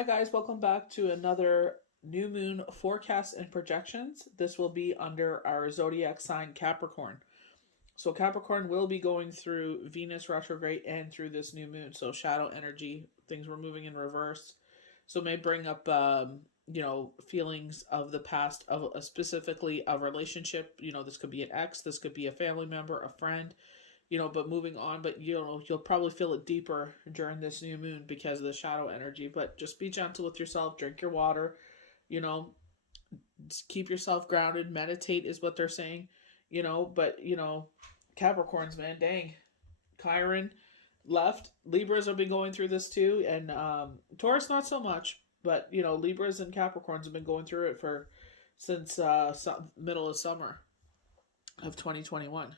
Hi, guys, welcome back to another new moon forecast and projections. This will be under our zodiac sign Capricorn. So, Capricorn will be going through Venus retrograde and through this new moon. So, shadow energy, things were moving in reverse. So, it may bring up, feelings of the past, of specifically a relationship. This could be an ex, this could be a family member, a friend, but moving on. But you'll probably feel it deeper during this new moon because of the shadow energy. But just be gentle with yourself, drink your water, you know just keep yourself grounded, meditate is what they're saying. But Capricorns, man, dang. Chiron left. Libras have been going through this too, and Taurus not so much, but Libras and Capricorns have been going through it for since middle of summer of 2021.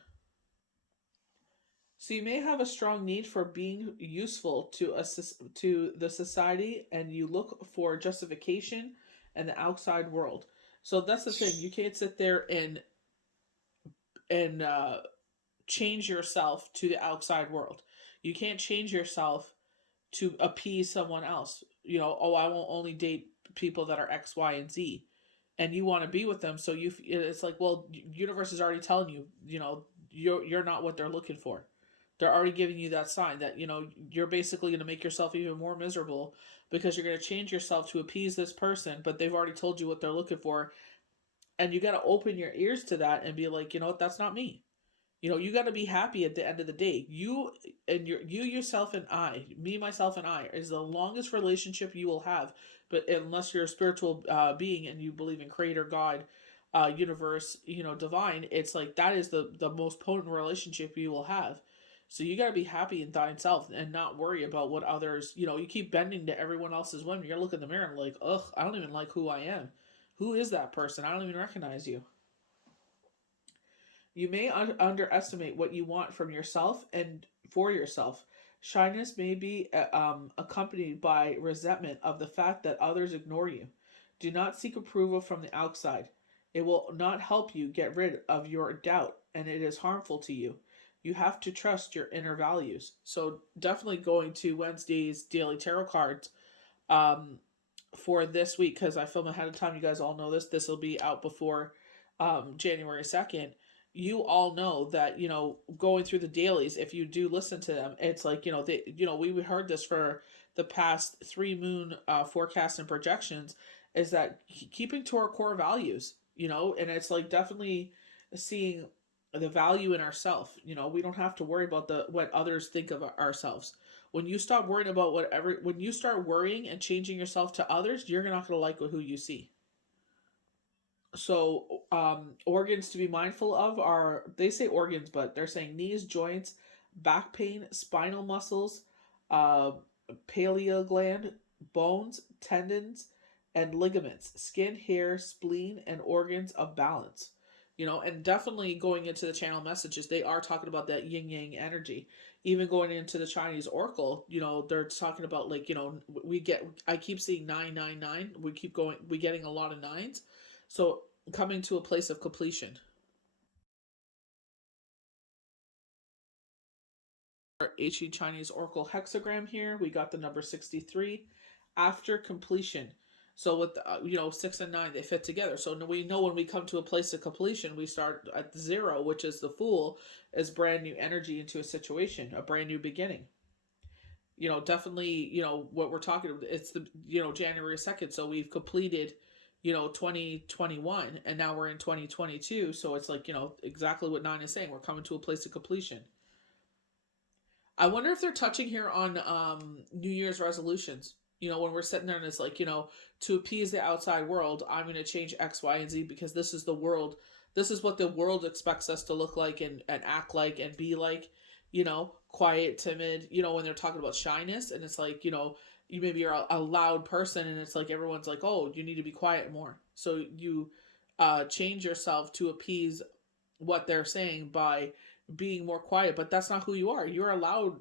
So you may have a strong need for being useful to the society, and you look for justification in the outside world. So that's the thing. You can't sit there and change yourself to the outside world. You can't change yourself to appease someone else. Oh, I won't only date people that are X, Y, and Z, and you want to be with them. So it's like, well, universe is already telling you, you're not what they're looking for. They're already giving you that sign that you're basically going to make yourself even more miserable because you're going to change yourself to appease this person, but they've already told you what they're looking for, and you got to open your ears to that and be like, what, that's not me. You got to be happy at the end of the day. You yourself and I, me, myself, and I, is the longest relationship you will have. But unless you're a spiritual being and you believe in Creator, God, universe, divine, it's like that is the most potent relationship you will have. So you got to be happy in thine self and not worry about what others. You keep bending to everyone else's whim. You're looking in the mirror and like, ugh, I don't even like who I am. Who is that person? I don't even recognize you. You may underestimate what you want from yourself and for yourself. Shyness may be accompanied by resentment of the fact that others ignore you. Do not seek approval from the outside. It will not help you get rid of your doubt, and it is harmful to you. You have to trust your inner values. So, definitely going to Wednesday's daily tarot cards um, for this week because I film ahead of time. You guys all know this. This will be out before January 2nd. You all know that going through the dailies, if you do listen to them, it's like we heard this for the past 3 moon forecasts and projections, is that keeping to our core values, and it's like definitely seeing the value in ourselves. We don't have to worry about the what others think of ourselves. When you stop worrying about whatever, when you start worrying and changing yourself to others, you're not going to like who you see. So organs to be mindful of are, they say organs, but they're saying knees, joints, back pain, spinal muscles, uh, paleo gland, bones, tendons, and ligaments, skin, hair, spleen, and organs of balance. And definitely going into the channel messages, they are talking about that yin yang energy. Even going into the Chinese oracle, they're talking about like, I keep seeing 999. We getting a lot of nines. So coming to a place of completion. Our HE Chinese Oracle hexagram here, we got the number 63 after completion. So with 6 and 9, they fit together. So we know when we come to a place of completion, we start at 0, which is the Fool, as brand new energy into a situation, a brand new beginning. Definitely, what we're talking about, it's the January 2nd, so we've completed 2021, and now we're in 2022. So it's like, exactly what Nine is saying, we're coming to a place of completion. I wonder if they're touching here on New Year's resolutions. When we're sitting there and it's like, to appease the outside world, I'm going to change X, Y, and Z because this is the world. This is what the world expects us to look like and act like and be like, quiet, timid, when they're talking about shyness. And it's like, you maybe are a loud person and it's like everyone's like, oh, you need to be quiet more. So you change yourself to appease what they're saying by being more quiet, but that's not who you are. You're allowed,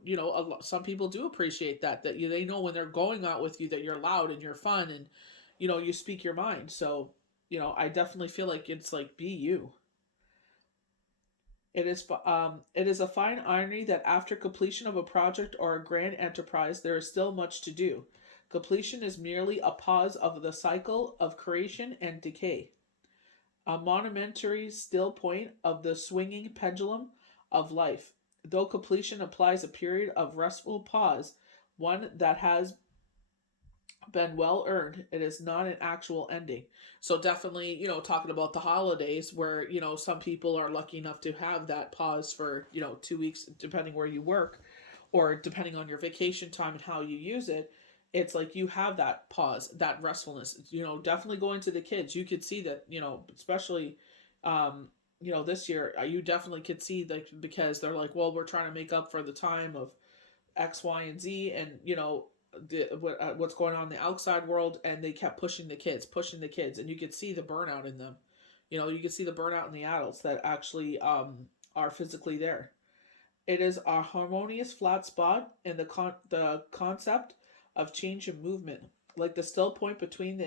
some people do appreciate that they know when they're going out with you that you're loud and you're fun and you speak your mind. So I definitely feel like it's like, be you. It is a fine irony that after completion of a project or a grand enterprise, there is still much to do. Completion is merely a pause of the cycle of creation and decay, a monumentary still point of the swinging pendulum of life. Though completion applies a period of restful pause, one that has been well earned, it is not an actual ending. So definitely, talking about the holidays where, some people are lucky enough to have that pause for, 2 weeks, depending where you work or depending on your vacation time and how you use it. It's like you have that pause, that restfulness, definitely going to the kids. You could see that, especially, this year, you definitely could see like, because they're like, well, we're trying to make up for the time of X, Y, and Z, and what's going on in the outside world, and they kept pushing the kids, and you could see the burnout in them. You could see the burnout in the adults that actually are physically there. It is a harmonious flat spot in the concept of change and movement, like the still point between the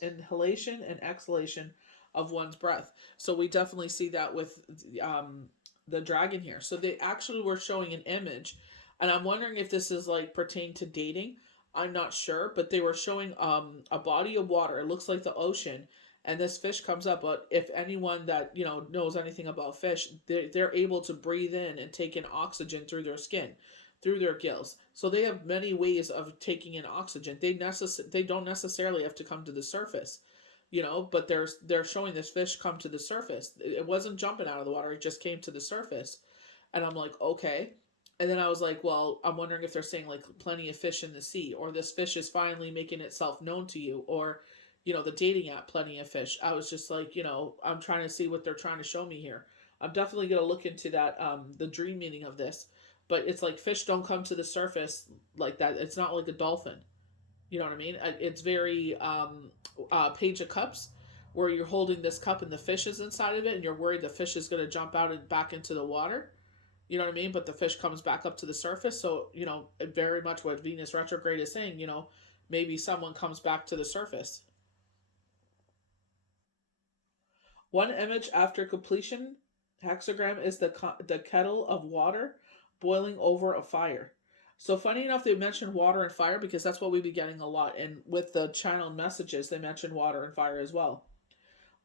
inhalation and exhalation of one's breath. So we definitely see that with the dragon here. So they actually were showing an image, and I'm wondering if this is like pertaining to dating. I'm not sure, but they were showing a body of water. It looks like the ocean, and this fish comes up. But if anyone that knows anything about fish, they're able to breathe in and take in oxygen through their skin, through their gills. So they have many ways of taking in oxygen. They don't necessarily have to come to the surface, but they're showing this fish come to the surface. It wasn't jumping out of the water, it just came to the surface. And I'm like, okay. And then I was like, well, I'm wondering if they're saying like plenty of fish in the sea, or this fish is finally making itself known to you, or the dating app Plenty of Fish. I was just like, I'm trying to see what they're trying to show me here. I'm definitely going to look into that, the dream meaning of this. But it's like fish don't come to the surface like that. It's not like a dolphin. You know what I mean? It's very Page of Cups, where you're holding this cup and the fish is inside of it, and you're worried the fish is going to jump out and back into the water. You know what I mean? But the fish comes back up to the surface. So, very much what Venus retrograde is saying, maybe someone comes back to the surface. One image after completion hexagram is the kettle of water boiling over a fire. So funny enough, they mentioned water and fire because that's what we've been getting a lot. And with the channel messages, they mentioned water and fire as well.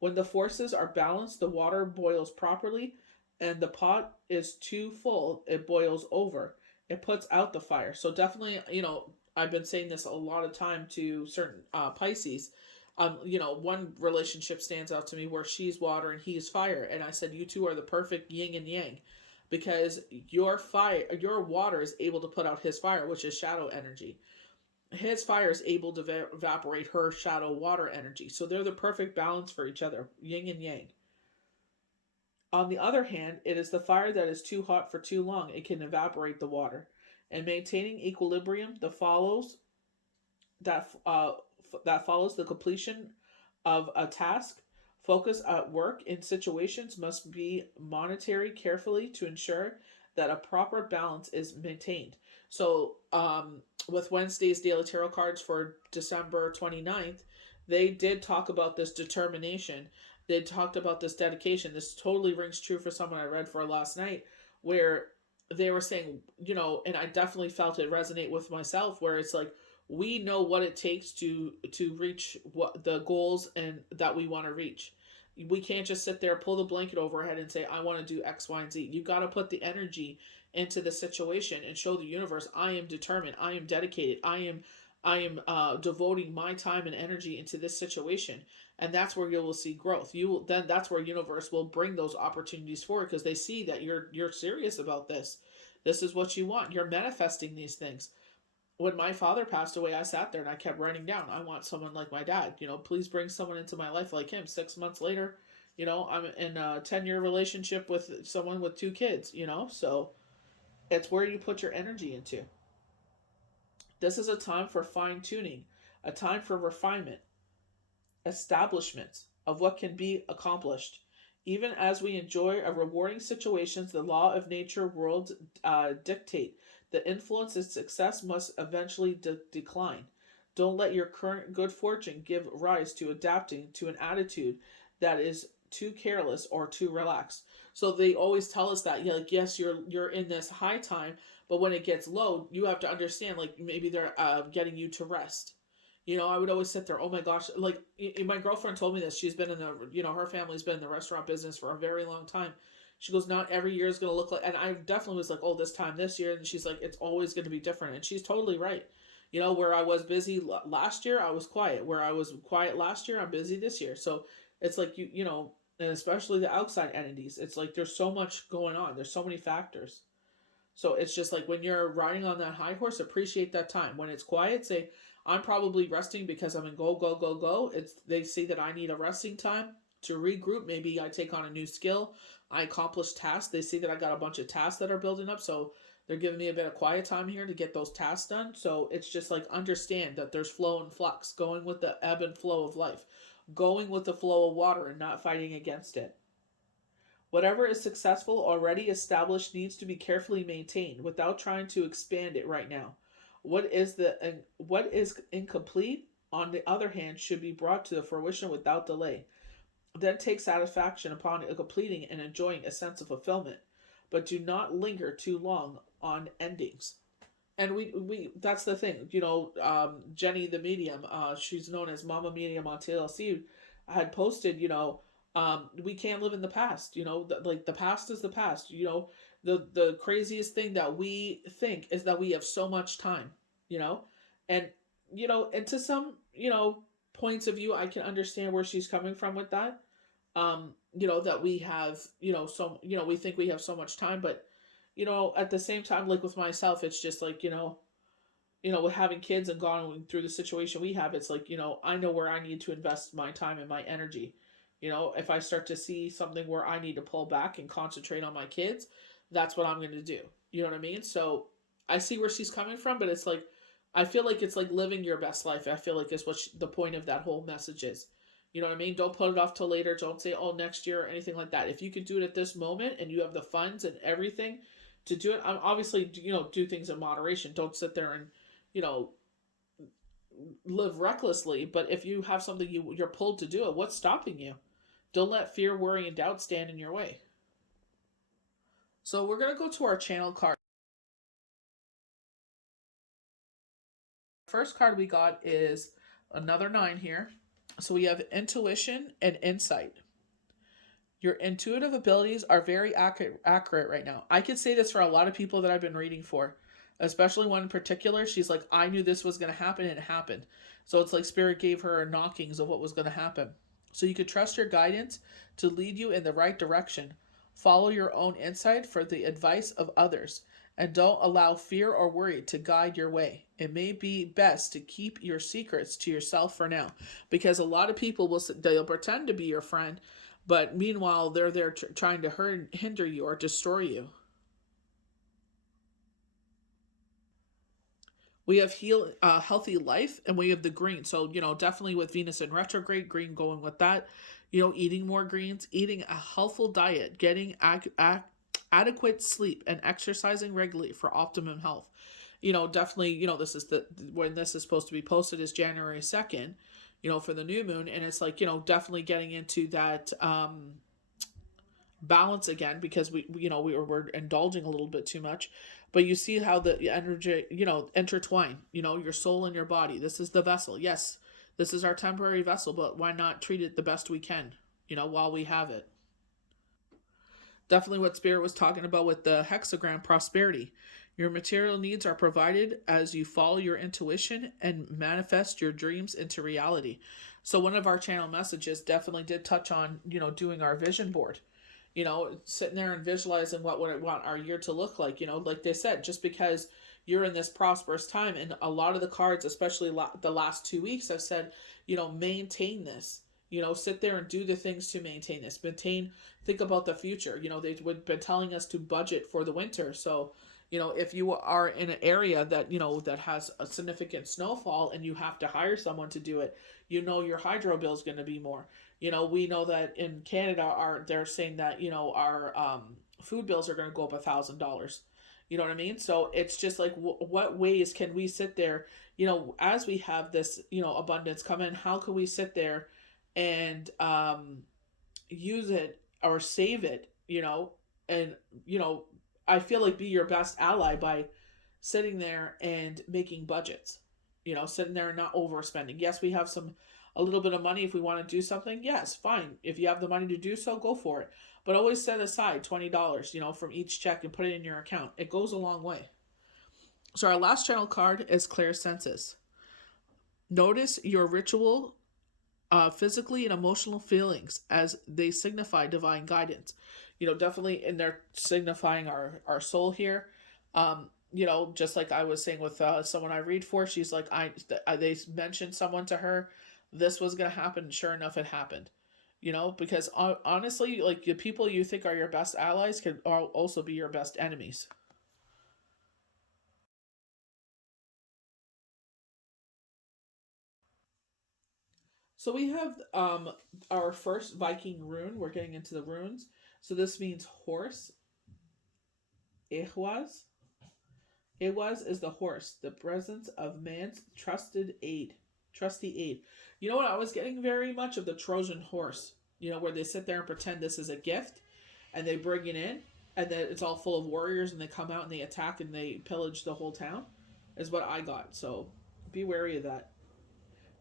When the forces are balanced, the water boils properly, and the pot is too full, it boils over. It puts out the fire. So definitely, I've been saying this a lot of time to certain Pisces. One relationship stands out to me where she's water and he's fire, and I said you two are the perfect yin and yang, because your water is able to put out his fire, which is shadow energy. His fire is able to evaporate her shadow water energy. So they're the perfect balance for each other, yin and yang. On the other hand, it is the fire that is too hot for too long. It can evaporate the water. And maintaining equilibrium, that that follows the completion of a task. Focus at work in situations must be monitored carefully to ensure that a proper balance is maintained. So, with Wednesday's Daily Tarot cards for December 29th, they did talk about this determination. They talked about this dedication. This totally rings true for someone I read for last night, where they were saying, and I definitely felt it resonate with myself, where it's like, we know what it takes to reach what the goals and that we want to reach. We can't just sit there, pull the blanket over our head and say, I want to do X, Y, and Z. You got to put the energy into the situation and show the universe, I am determined, I am dedicated, I am devoting my time and energy into this situation. And that's where you will see growth. That's where universe will bring those opportunities forward, because they see that you're serious about this. This is what you want. You're manifesting these things. When my father passed away, I sat there and I kept writing down, I want someone like my dad. Please bring someone into my life like him. 6 months later, I'm in a 10-year relationship with someone with 2 kids, so it's where you put your energy into. This is a time for fine tuning, a time for refinement, establishment of what can be accomplished. Even as we enjoy a rewarding situations, the law of nature world dictate the influence and success must eventually decline. Don't let your current good fortune give rise to adapting to an attitude that is too careless or too relaxed. So they always tell us that, like, yes, you're in this high time, but when it gets low, you have to understand, like, maybe they're getting you to rest. I would always sit there, oh my gosh, like my girlfriend told me this. She's been in the, her family's been in the restaurant business for a very long time. She goes, not every year is going to look like, and I definitely was like, oh, this time this year. And she's like, it's always going to be different. And she's totally right. Where I was busy last year, I was quiet. Where I was quiet last year, I'm busy this year. So it's like, and especially the outside entities, it's like there's so much going on. There's so many factors. So it's just like when you're riding on that high horse, appreciate that time. When it's quiet, say, I'm probably resting because I'm in go, go, go, go. It's they see that I need a resting time to regroup. Maybe I take on a new skill. I accomplish tasks. They see that I got a bunch of tasks that are building up. So they're giving me a bit of quiet time here to get those tasks done. So it's just like understand that there's flow and flux, going with the ebb and flow of life, going with the flow of water and not fighting against it. Whatever is successful already established needs to be carefully maintained without trying to expand it right now. What is incomplete, on the other hand, should be brought to the fruition without delay. Then take satisfaction upon completing and enjoying a sense of fulfillment, but do not linger too long on endings. And we that's the thing, Jenny the medium, she's known as Mama Medium on TLC, had posted, we can't live in the past. Like the past is the past. The craziest thing that we think is that we have so much time. You know, and and to some points of view, I can understand where she's coming from with that. That we have so we think we have so much time, but at the same time, like with myself, it's just like with having kids and going through the situation we have, it's like I know where I need to invest my time and my energy. If I start to see something where I need to pull back and concentrate on my kids, that's what I'm going to do. You know what I mean? So I see where she's coming from, but it's like I feel like it's like living your best life. I feel like is what the point of that whole message is. You know what I mean? Don't put it off till later. Don't say, oh, next year or anything like that. If you could do it at this moment and you have the funds and everything to do it, obviously, do things in moderation. Don't sit there and, you know, live recklessly. But if you have something you're pulled to do it, what's stopping you? Don't let fear, worry, and doubt stand in your way. So we're going to go to our channel card. First card we got is another 9 here. So we have intuition and insight. Your intuitive abilities are very accurate right now. I could say this for a lot of people that I've been reading for, especially one in particular. She's like, I knew this was going to happen and it happened. So it's like Spirit gave her knockings of what was going to happen. So you could trust your guidance to lead you in the right direction. Follow your own insight for the advice of others, and don't allow fear or worry to guide your way. It may be best to keep your secrets to yourself for now, because a lot of people they'll pretend to be your friend, but meanwhile they're there trying to hinder you or destroy you. We have healthy life, and we have the green. So definitely with Venus in retrograde, green going with that. Eating more greens, eating a healthful diet, getting adequate sleep, and exercising regularly for optimum health. Definitely. This is when this is supposed to be posted is January 2nd. For the new moon, and it's like definitely getting into that balance again, because we're indulging a little bit too much. But you see how the energy intertwine, your soul and your body. This is the vessel. Yes, this is our temporary vessel, but why not treat it the best we can while we have it. Definitely what Spirit was talking about with the hexagram prosperity. Your material needs are provided as you follow your intuition and manifest your dreams into reality. So one of our channel messages definitely did touch on doing our vision board, sitting there and visualizing what would I want our year to look like. Like they said, just because you're in this prosperous time, and a lot of the cards, especially the last 2 weeks, have said, maintain this. Sit there and do the things to maintain this. Think about the future. They've been telling us to budget for the winter. So, if you are in an area that, that has a significant snowfall and you have to hire someone to do it, your hydro bill is going to be more. We know that in Canada, they're saying that, our food bills are going to go up $1,000. You know what I mean? So it's just like, what ways can we sit there, as we have this, abundance come in, how can we sit there and use it or save it, and, I feel like be your best ally by sitting there and making budgets. sitting there and not overspending. Yes, we have a little bit of money if we want to do something. Yes, fine. If you have the money to do so, go for it. But always set aside $20, from each check and put it in your account. It goes a long way. So our last channel card is Clear Senses. Notice your ritual physically and emotional feelings as they signify divine guidance. Definitely in there signifying our soul here. Just like I was saying with someone I read for, she's like, they mentioned someone to her, this was going to happen. And sure enough, it happened. Because honestly, like the people you think are your best allies can also be your best enemies. So we have our first Viking rune. We're getting into the runes. So this means horse. Ehwaz. Ehwaz is the horse, the presence of man's trusty aid. You know what? I was getting very much of the Trojan horse. Where they sit there and pretend this is a gift, and they bring it in, and then it's all full of warriors, and they come out and they attack and they pillage the whole town. Is what I got. So be wary of that.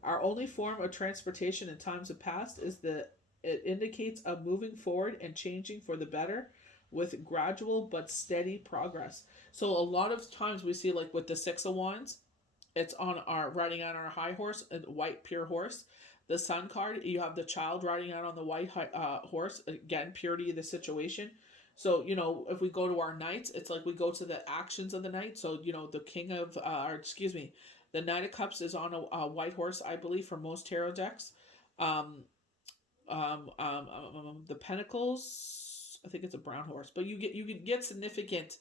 Our only form of transportation in times of past is the it indicates a moving forward and changing for the better with gradual but steady progress. So a lot of times we see like with the 6 of Wands, it's on our riding on our high horse, a white pure horse. The Sun card, you have the child riding out on the white horse, again purity of the situation. So if we go to our knights, it's like we go to the actions of the night. So the king of or excuse me, the Knight of Cups is on a white horse, I believe, for most tarot decks. Um, the Pentacles, I think it's a brown horse, but you get significant,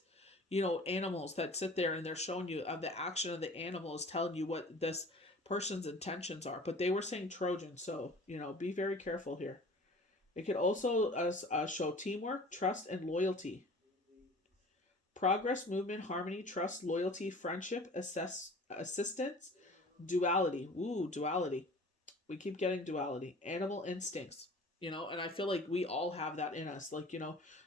animals that sit there and they're showing you the action of the animal is telling you what this person's intentions are. But they were saying Trojan, so be very careful here. It could also show teamwork, trust, and loyalty. Progress, movement, harmony, trust, loyalty, friendship, assistance, duality. Ooh, duality. We keep getting duality. Animal instincts. And I feel like we all have that in us. Like,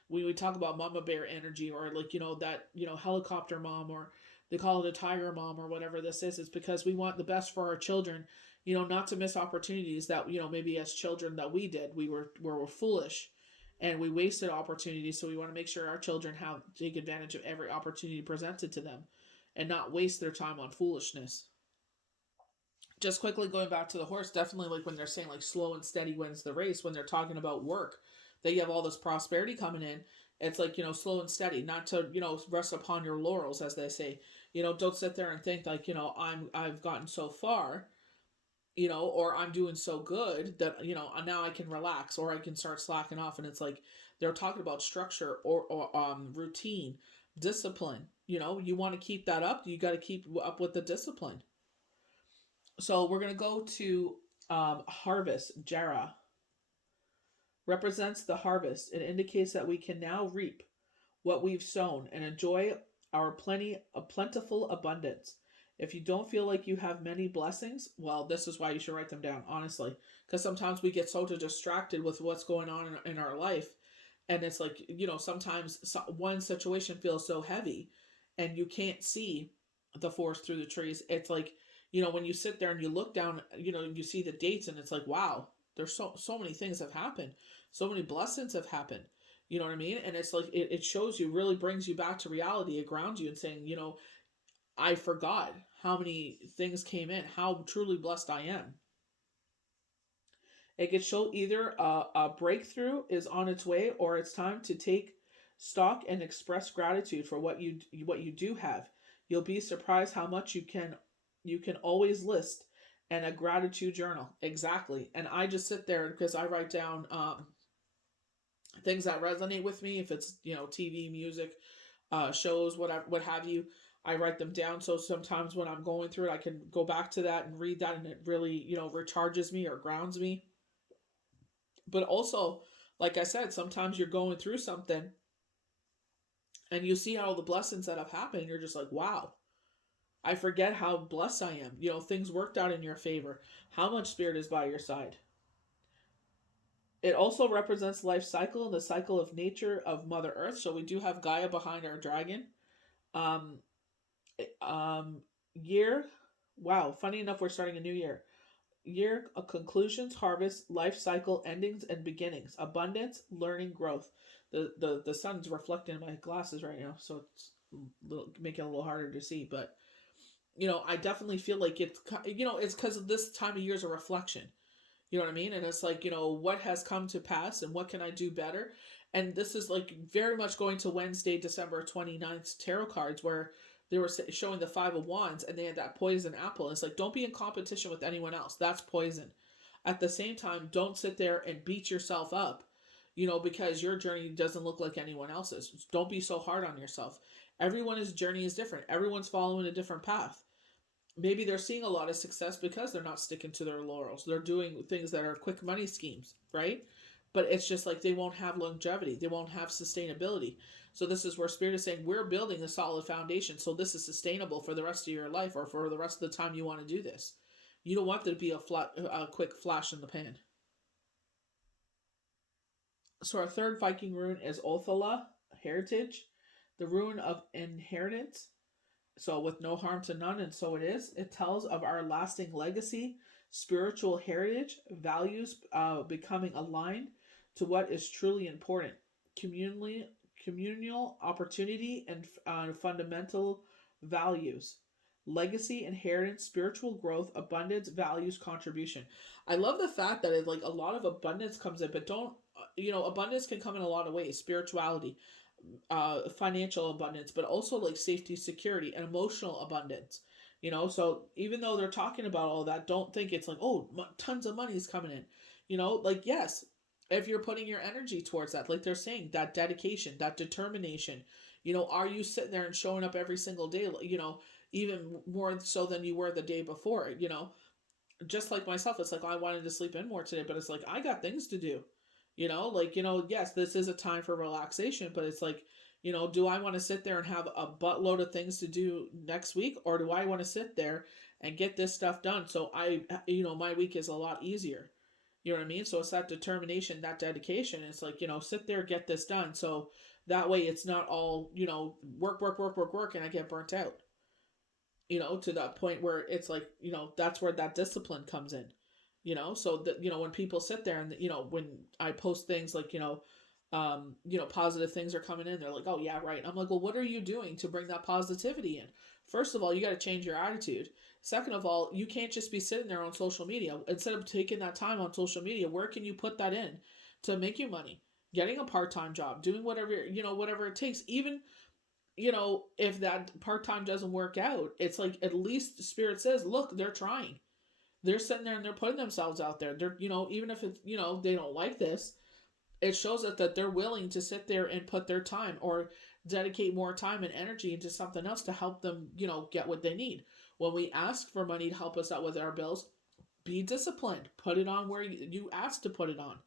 when we talk about mama bear energy or like, that, helicopter mom or they call it a tiger mom or whatever this is, it's because we want the best for our children, not to miss opportunities that, maybe as children that we did. We were foolish and we wasted opportunities. So we want to make sure our children take advantage of every opportunity presented to them and not waste their time on foolishness. Just quickly going back to the horse, definitely like when they're saying like slow and steady wins the race, when they're talking about work, that you have all this prosperity coming in. It's like, slow and steady, not to, rest upon your laurels, as they say. Don't sit there and think like, I've gotten so far, or I'm doing so good that, now I can relax or I can start slacking off. And it's like they're talking about structure or routine, discipline. You want to keep that up, you got to keep up with the discipline. So we're going to go to harvest. Jera represents the harvest. It indicates that we can now reap what we've sown and enjoy our plentiful abundance. If you don't feel like you have many blessings, well, this is why you should write them down, honestly. Because sometimes we get so distracted with what's going on in our life. And it's like, sometimes one situation feels so heavy and you can't see the forest through the trees. It's like, when you sit there and you look down, you see the dates and it's like, wow, there's so many things have happened. So many blessings have happened. You know what I mean? And it's like, it shows you, really brings you back to reality. It grounds you and saying, I forgot how many things came in, how truly blessed I am. It could show either a breakthrough is on its way or it's time to take stock and express gratitude for what you do have. You'll be surprised how much you can always list and a gratitude journal. Exactly. And I just sit there because I write down things that resonate with me. If it's, TV, music, shows, what have you, I write them down. So sometimes when I'm going through it, I can go back to that and read that and it really, recharges me or grounds me. But also, like I said, sometimes you're going through something and you see all the blessings that have happened. You're just like, wow, I forget how blessed I am. Things worked out in your favor. How much spirit is by your side. It also represents life cycle and the cycle of nature of Mother Earth. So we do have Gaia behind our dragon. Um, year. Wow, funny enough, we're starting a new year. Year of conclusions, harvest, life cycle, endings, and beginnings, abundance, learning, growth. The sun's reflecting in my glasses right now, so it's making it a little harder to see. But I definitely feel like it's because this time of year is a reflection. You know what I mean? And it's like, what has come to pass and what can I do better? And this is like very much going to Wednesday, December 29th tarot cards where they were showing the Five of Wands and they had that poison apple. And it's like, don't be in competition with anyone else. That's poison. At the same time, don't sit there and beat yourself up, because your journey doesn't look like anyone else's. Don't be so hard on yourself. Everyone's journey is different. Everyone's following a different path. Maybe they're seeing a lot of success because they're not sticking to their laurels. They're doing things that are quick money schemes, right? But it's just like they won't have longevity, they won't have sustainability. So this is where Spirit is saying we're building a solid foundation, so this is sustainable for the rest of your life or for the rest of the time you want to do this. You don't want there to be a quick flash in the pan. So our third Viking rune is Othala, heritage, the rune of inheritance. So, with no harm to none, and so it is. It tells of our lasting legacy, spiritual heritage, values becoming aligned to what is truly important, communally, communal opportunity, and fundamental values. Legacy, inheritance, spiritual growth, abundance, values, contribution. I love the fact that like a lot of abundance comes in, but don't abundance can come in a lot of ways. Spirituality, financial abundance, but also like safety, security, and emotional abundance. So even though they're talking about all that, don't think it's like, oh, tons of money is coming in. Like, yes, if you're putting your energy towards that, like they're saying, that dedication, that determination, are you sitting there and showing up every single day, even more so than you were the day before, just like myself, it's like I wanted to sleep in more today, but it's like I got things to do. Yes, this is a time for relaxation, but it's like, do I want to sit there and have a buttload of things to do next week, or do I want to sit there and get this stuff done so my week is a lot easier? You know what I mean? So it's that determination, that dedication. It's like, sit there, get this done. So that way it's not all, work, work, work, work, work, and I get burnt out, to that point where it's like, that's where that discipline comes in, so that, when people sit there and, when I post things like, positive things are coming in, they're like, oh yeah, right. I'm like, well, what are you doing to bring that positivity in? First of all, you got to change your attitude. Second of all, you can't just be sitting there on social media. Instead of taking that time on social media, where can you put that in to make you money? Getting a part-time job, doing whatever, whatever it takes. Even if that part time doesn't work out, it's like at least Spirit says, look, they're trying. They're sitting there and they're putting themselves out there. They're, even if it's, they don't like this, it shows us that they're willing to sit there and put their time or dedicate more time and energy into something else to help them, get what they need. When we ask for money to help us out with our bills, be disciplined. Put it on where you ask to put it on.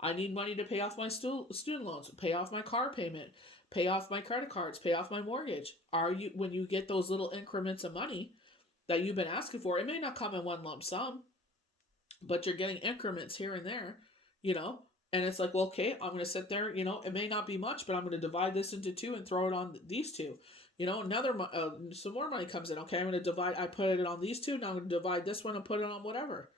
I need money to pay off my student loans, pay off my car payment, pay off my credit cards, pay off my mortgage. Are you, when you get those little increments of money that you've been asking for, it may not come in one lump sum, but you're getting increments here and there, you know? And it's like, well, okay, I'm going to sit there, it may not be much, but I'm going to divide this into two and throw it on these two. Another, some more money comes in. Okay, I'm going to divide, I put it on these two, now I'm going to divide this one and put it on whatever.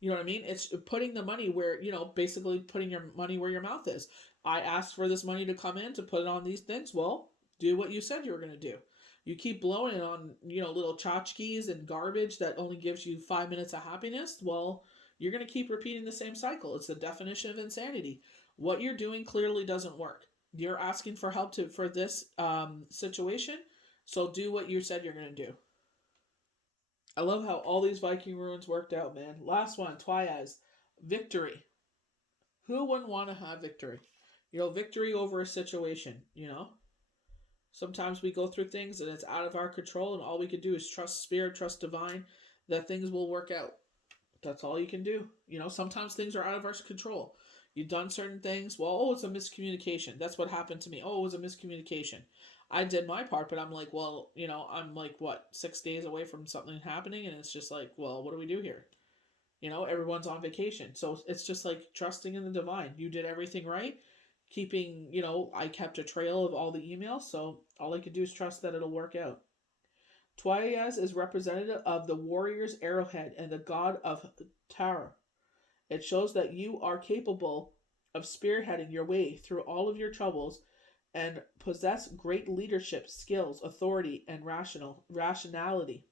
You know what I mean? It's putting the money where, basically putting your money where your mouth is. I asked for this money to come in to put it on these things. Well, do what you said you were going to do. You keep blowing it on, little tchotchkes and garbage that only gives you 5 minutes of happiness. Well, you're going to keep repeating the same cycle. It's the definition of insanity. What you're doing clearly doesn't work. You're asking for help for this situation. So do what you said you're going to do. I love how all these Viking runes worked out, man. Last one, Twyaz. Victory. Who wouldn't want to have victory? Victory over a situation. Sometimes we go through things and it's out of our control, and all we can do is trust spirit, trust divine, that things will work out. That's all you can do. Sometimes things are out of our control. You've done certain things. Well, oh, it's a miscommunication. That's what happened to me. Oh, it was a miscommunication. I did my part, but I'm like, well, I'm like, what, 6 days away from something happening, and it's just like, well, what do we do here? Everyone's on vacation. So it's just like trusting in the divine. You did everything right. Keeping, I kept a trail of all the emails, so all I could do is trust that it'll work out. Tuias is representative of the warrior's arrowhead and the god of Tara. It shows that you are capable of spearheading your way through all of your troubles and possess great leadership skills, authority, and rationality.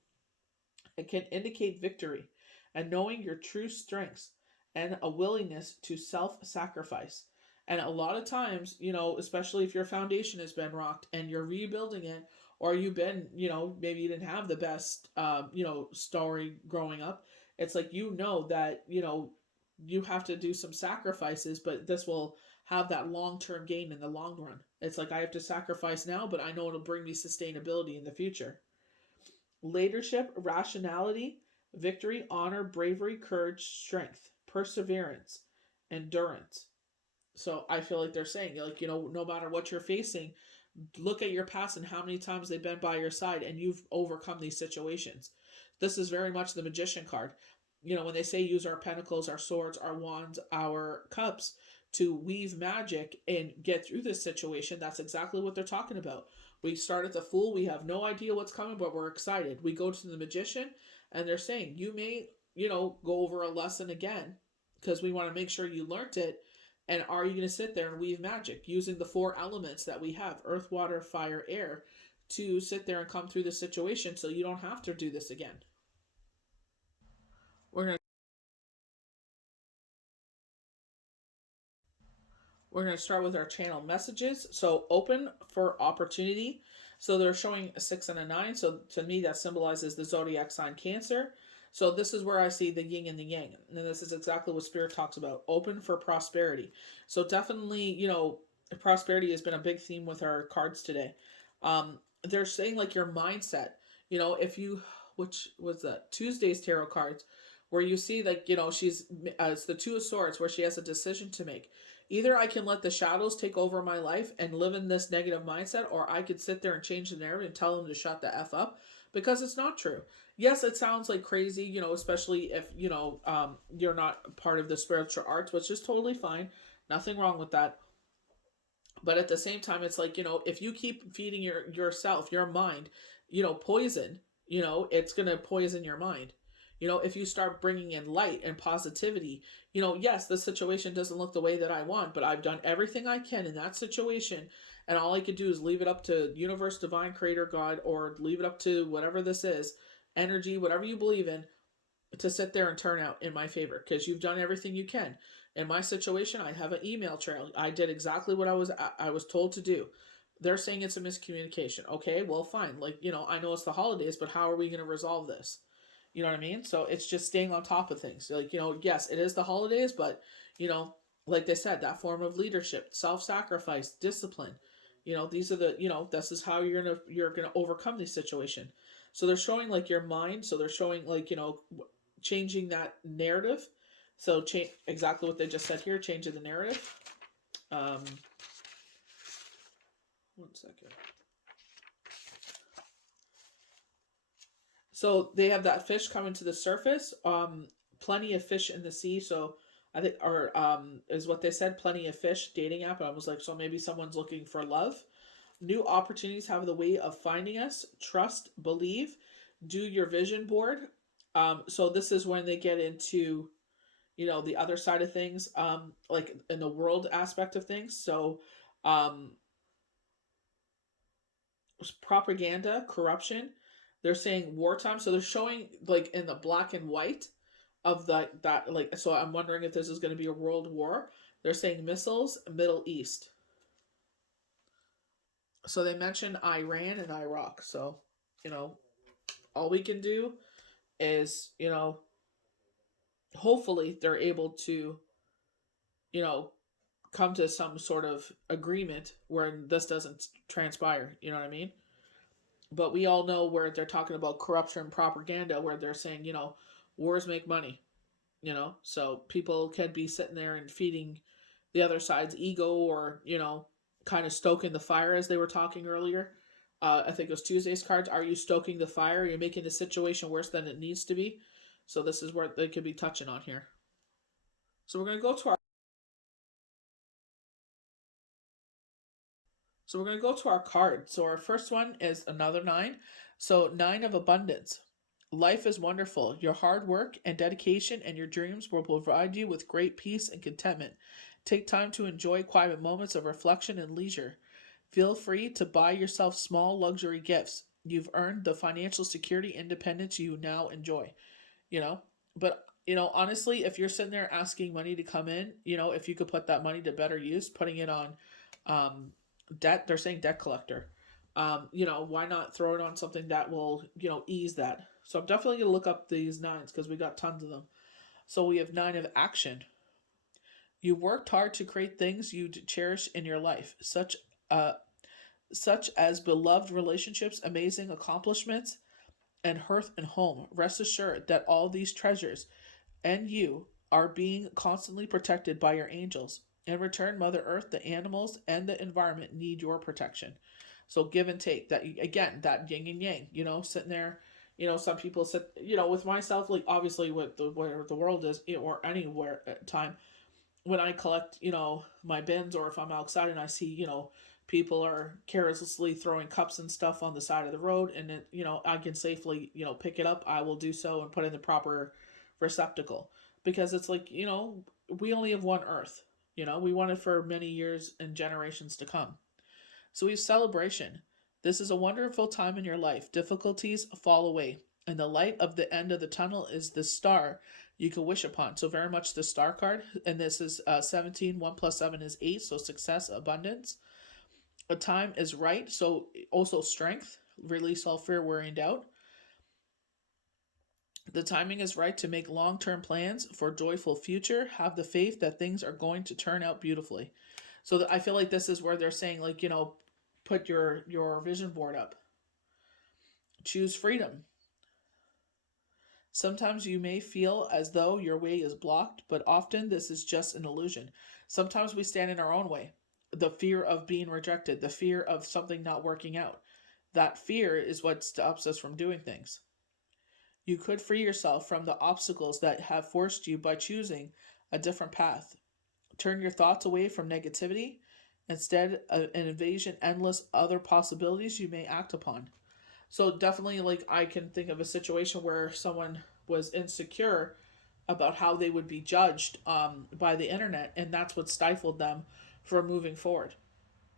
It can indicate victory and knowing your true strengths and a willingness to self sacrifice. And a lot of times, especially if your foundation has been rocked and you're rebuilding it, or you've been, maybe you didn't have the best, story growing up, it's like, that, you have to do some sacrifices, but this will have that long term gain in the long run. It's like I have to sacrifice now, but I know it'll bring me sustainability in the future. Leadership, rationality, victory, honor, bravery, courage, strength, perseverance, endurance. So I feel like they're saying, like, no matter what you're facing, look at your past and how many times they've been by your side and you've overcome these situations. This is very much the magician card. When they say use our pentacles, our swords, our wands, our cups to weave magic and get through this situation, that's exactly what they're talking about. We start at the Fool, we have no idea what's coming, but we're excited. We go to the Magician, and they're saying, you may, go over a lesson again because we want to make sure you learned it. And are you going to sit there and weave magic using the four elements that we have, earth, water, fire, air, to sit there and come through the situation so you don't have to do this again? We're going to We're going to start with our channel messages. So open for opportunity. So they're showing a 6 and a 9. So to me, that symbolizes the zodiac sign Cancer. So this is where I see the yin and the yang. And this is exactly what Spirit talks about. Open for prosperity. So definitely, prosperity has been a big theme with our cards today. They're saying like your mindset. If you, which was that? Tuesday's tarot cards, where you see like, she's, it's the Two of Swords, where she has a decision to make. Either I can let the shadows take over my life and live in this negative mindset, or I could sit there and change the narrative and tell them to shut the F up, because it's not true. Yes, it sounds like crazy, especially if, you're not part of the spiritual arts, which is totally fine. Nothing wrong with that. But at the same time, it's like, if you keep feeding yourself, your mind, poison, it's going to poison your mind. If you start bringing in light and positivity, yes, the situation doesn't look the way that I want, but I've done everything I can in that situation. And all I could do is leave it up to universe, divine, creator, God, or leave it up to whatever this is, energy, whatever you believe in, to sit there and turn out in my favor, because you've done everything you can. In my situation, I have an email trail. I did exactly what I was told to do. They're saying it's a miscommunication. Okay, well, fine. Like, I know it's the holidays, but how are we going to resolve this? You know what I mean? So it's just staying on top of things. Like, yes, it is the holidays, but, like they said, that form of leadership, self-sacrifice, discipline, these are the, this is how you're gonna overcome this situation. So they're showing like your mind. So they're showing like, changing that narrative. So change exactly what they just said here, changing the narrative. Um, One second. So they have that fish coming to the surface. Plenty of fish in the sea. So I think, or is what they said. Plenty of fish dating app. I was like, so maybe someone's looking for love. New opportunities have the way of finding us. Trust, believe, do your vision board. So this is when they get into, the other side of things, like in the world aspect of things. So, um, propaganda, corruption. They're saying wartime. So they're showing like in the black and white of that like. So I'm wondering if this is going to be a world war. They're saying missiles, Middle East. So they mentioned Iran and Iraq. So, all we can do is, hopefully they're able to, you know, come to some sort of agreement where this doesn't transpire. You know what I mean? But we all know where they're talking about corruption and propaganda, where they're saying, wars make money, so people can be sitting there and feeding the other side's ego, or, kind of stoking the fire, as they were talking earlier. I think it was Tuesday's cards. Are you stoking the fire? You're making the situation worse than it needs to be. So this is where they could be touching on here. So we're going to go to our So we're going to go to our card. So our first one is another 9. So, nine of abundance. Life is wonderful. Your hard work and dedication and your dreams will provide you with great peace and contentment. Take time to enjoy quiet moments of reflection and leisure. Feel free to buy yourself small luxury gifts. You've earned the financial security independence you now enjoy, you know? But, honestly, if you're sitting there asking money to come in, if you could put that money to better use, putting it on um, debt, they're saying debt collector. Why not throw it on something that will, ease that? So I'm definitely going to look up these nines because we got tons of them. So we have nine of action. You worked hard to create things you cherish in your life, uh, such as beloved relationships, amazing accomplishments, and hearth and home. Rest assured that all these treasures and you are being constantly protected by your angels. In return, Mother Earth, the animals, and the environment need your protection. So give and take. That again, that yin and yang. Sitting there. Some people sit. With myself, like obviously, with where the world is, or anywhere at time, when I collect, my bins, or if I'm outside and I see, people are carelessly throwing cups and stuff on the side of the road, and it, I can safely, pick it up, I will do so and put it in the proper receptacle, because it's like, we only have one Earth. We want it for many years and generations to come. So we have celebration. This is a wonderful time in your life. Difficulties fall away, and the light of the end of the tunnel is the star you can wish upon. So very much the star card, and this is 17. 1 plus 7 is 8, so success, abundance. A time is right, so also strength. Release all fear, worry, and doubt. The timing is right to make long-term plans for a joyful future. Have the faith that things are going to turn out beautifully. So I feel like this is where they're saying, like, put your vision board up. Choose freedom. Sometimes you may feel as though your way is blocked, but often this is just an illusion. Sometimes we stand in our own way. The fear of being rejected, the fear of something not working out. That fear is what stops us from doing things. You could free yourself from the obstacles that have forced you by choosing a different path. Turn your thoughts away from negativity. Instead, an invasion, endless other possibilities you may act upon. So definitely, like, I can think of a situation where someone was insecure about how they would be judged by the internet, and that's what stifled them from moving forward.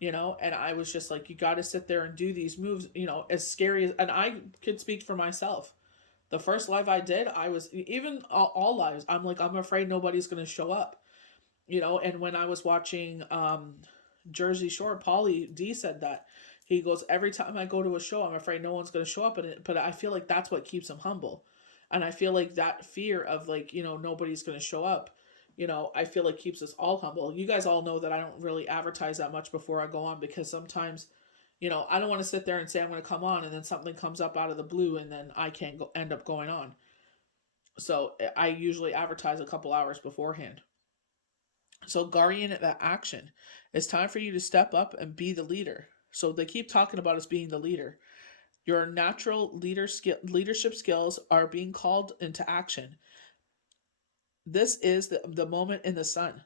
And I was just like, you got to sit there and do these moves, as scary as, and I could speak for myself. The first live I did, I was, even all lives, I'm like, I'm afraid nobody's going to show up. And when I was watching Jersey Shore, Paulie D said that. He goes, every time I go to a show, I'm afraid no one's going to show up in it. But I feel like that's what keeps him humble. And I feel like that fear of, like, nobody's going to show up, I feel like keeps us all humble. You guys all know that I don't really advertise that much before I go on, because sometimes, I don't want to sit there and say I'm going to come on and then something comes up out of the blue and then I can't end up going on. So I usually advertise a couple hours beforehand. So, guardian of action. It's time for you to step up and be the leader. So, they keep talking about us being the leader. Your natural leadership skills are being called into action. This is the moment in the sun.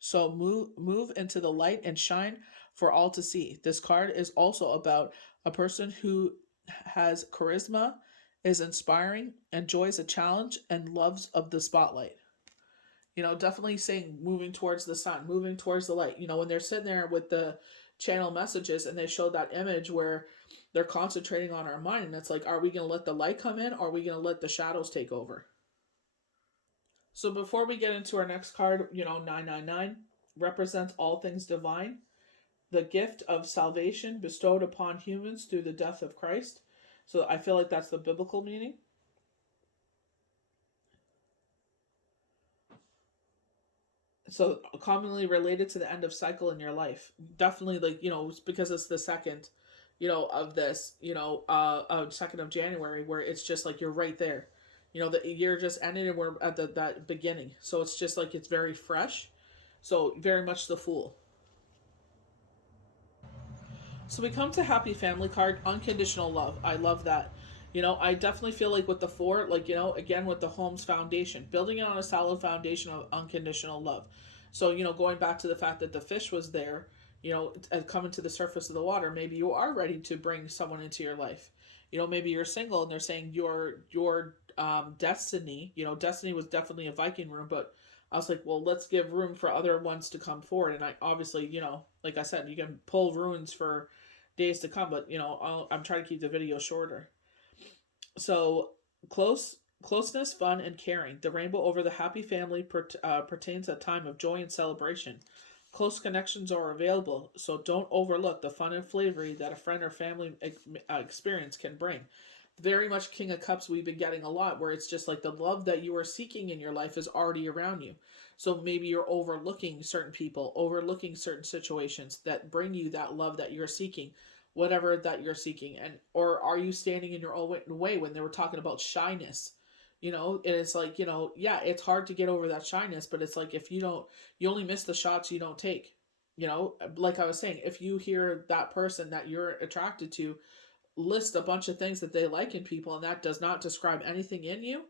So, move into the light and shine for all to see. This card is also about a person who has charisma, is inspiring, enjoys a challenge, and loves of the spotlight. Definitely saying moving towards the sun, moving towards the light. When they're sitting there with the channel messages and they show that image where they're concentrating on our mind, and it's like, are we going to let the light come in, or are we going to let the shadows take over? So before we get into our next card, 999 represents all things divine, the gift of salvation bestowed upon humans through the death of Christ. So I feel like that's the biblical meaning. So commonly related to the end of cycle in your life. Definitely, like, because it's the second, of this, 2nd of January, where it's just like you're right there. The year just ended and we're at that beginning. So it's just like it's very fresh. So very much the Fool. So we come to Happy Family card, unconditional love. I love that. I definitely feel like with the four, like, again, with the home's foundation, building it on a solid foundation of unconditional love. So, going back to the fact that the fish was there, coming to the surface of the water. Maybe you are ready to bring someone into your life. Maybe you're single and they're saying your destiny. Destiny was definitely a Viking rune, but I was like, well, let's give room for other ones to come forward. And I obviously, like I said, you can pull runes for days to come, but I'm trying to keep the video shorter. So closeness, fun, and caring. The rainbow over the happy family pertains a time of joy and celebration. Close connections are available, so don't overlook the fun and flavory that a friend or family experience can bring. Very much King of Cups we've been getting a lot, where it's just like the love that you are seeking in your life is already around you. So maybe you're overlooking certain people, overlooking certain situations that bring you that love that you're seeking, whatever that you're seeking. And or are you standing in your own way when they were talking about shyness? And it's like, yeah, it's hard to get over that shyness, but it's like if you only miss the shots you don't take. Like I was saying, if you hear that person that you're attracted to list a bunch of things that they like in people and that does not describe anything in you,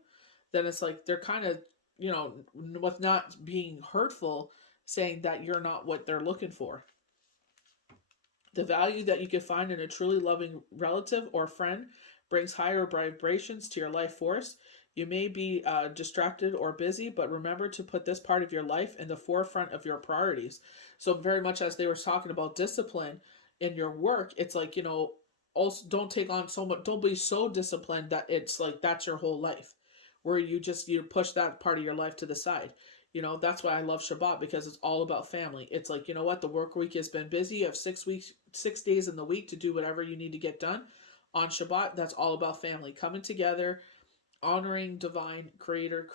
then it's like they're kind of, with not being hurtful, saying that you're not what they're looking for. The value that you can find in a truly loving relative or friend brings higher vibrations to your life force. You may be distracted or busy, but remember to put this part of your life in the forefront of your priorities. So, very much as they were talking about discipline in your work, it's like, also don't take on so much, don't be so disciplined that it's like that's your whole life, where you push that part of your life to the side. That's why I love Shabbat, because it's all about family. It's like, what, the work week has been busy. You have 6 days in the week to do whatever you need to get done. On Shabbat, that's all about family coming together, honoring divine creator,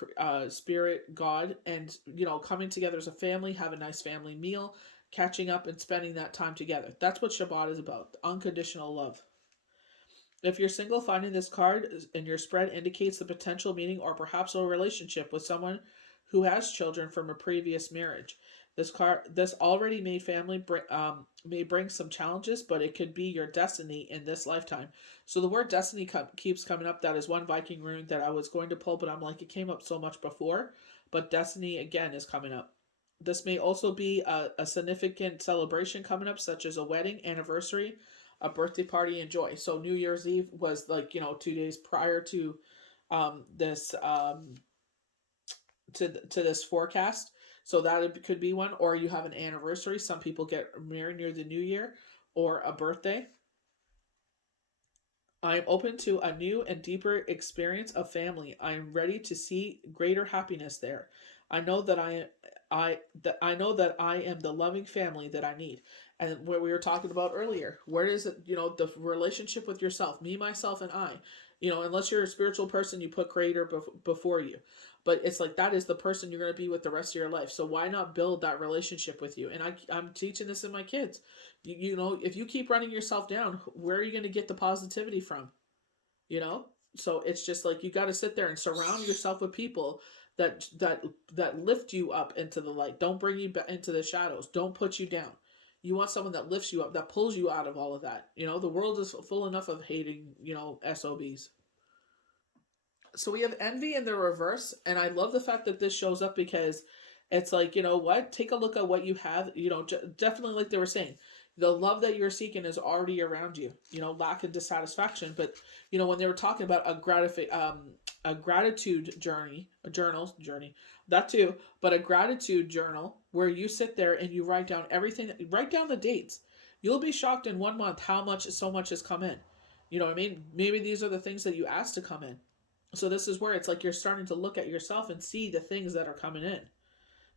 spirit, God, and coming together as a family, have a nice family meal, catching up and spending that time together. That's what Shabbat is about, unconditional love. If you're single, finding this card in your spread indicates the potential meeting or perhaps a relationship with someone who has children from a previous marriage. This already made family may bring some challenges, but it could be your destiny in this lifetime. So the word destiny keeps coming up. That is one Viking rune that I was going to pull, but I'm like, it came up so much before. But destiny again is coming up. This may also be a significant celebration coming up, such as a wedding, anniversary, a birthday party, and joy. So New Year's Eve was like 2 days prior to this to this forecast. So that could be one, or you have an anniversary. Some people get married near the new year, or a birthday. I am open to a new and deeper experience of family. I am ready to see greater happiness there. I know that I know that I am the loving family that I need. And what we were talking about earlier, where is it, the relationship with yourself, me, myself, and I. Unless you're a spiritual person, you put creator before you. But it's like that is the person you're going to be with the rest of your life. So why not build that relationship with you? And I'm teaching this in my kids. If you keep running yourself down, where are you going to get the positivity from? you know so it's just like you got to sit there and surround yourself with people that lift you up into the light, don't bring you into the shadows, don't put you down. You want someone that lifts you up, that pulls you out of all of that. The world is full enough of hating SOBs. So we have envy in the reverse, and I love the fact that this shows up, because it's like, what, take a look at what you have. Definitely, like they were saying, the love that you're seeking is already around you. Lack of dissatisfaction. But when they were talking about a gratitude journey, a journey, that too, but a gratitude journal where you sit there and you write down everything, write down the dates. You'll be shocked in 1 month how much so much has come in. You know what I mean? Maybe these are the things that you asked to come in. So this is where it's like you're starting to look at yourself and see the things that are coming in.